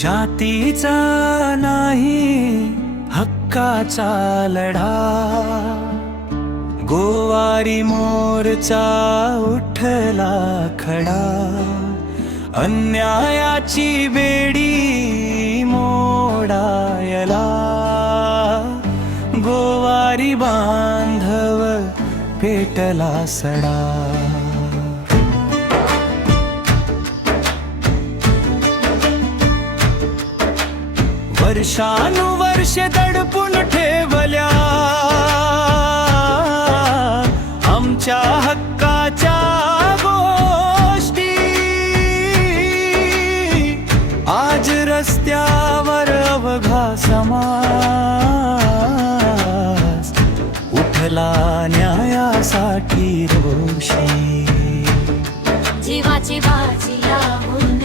जातीचा नाही हक्काचा लढा, गोवारी मोर्चा उठला खडा, अन्यायाची बेडी मोडायला, गोवारी बांधव पेटला सडा. वर्षानुवर्षे दडपून ठेवल्या आमच्या हक्काच्या गोष्टी, आज रस्त्यावर अवघा समाज उठला न्यायासाठी रोषी. जीवाची बाजी लावून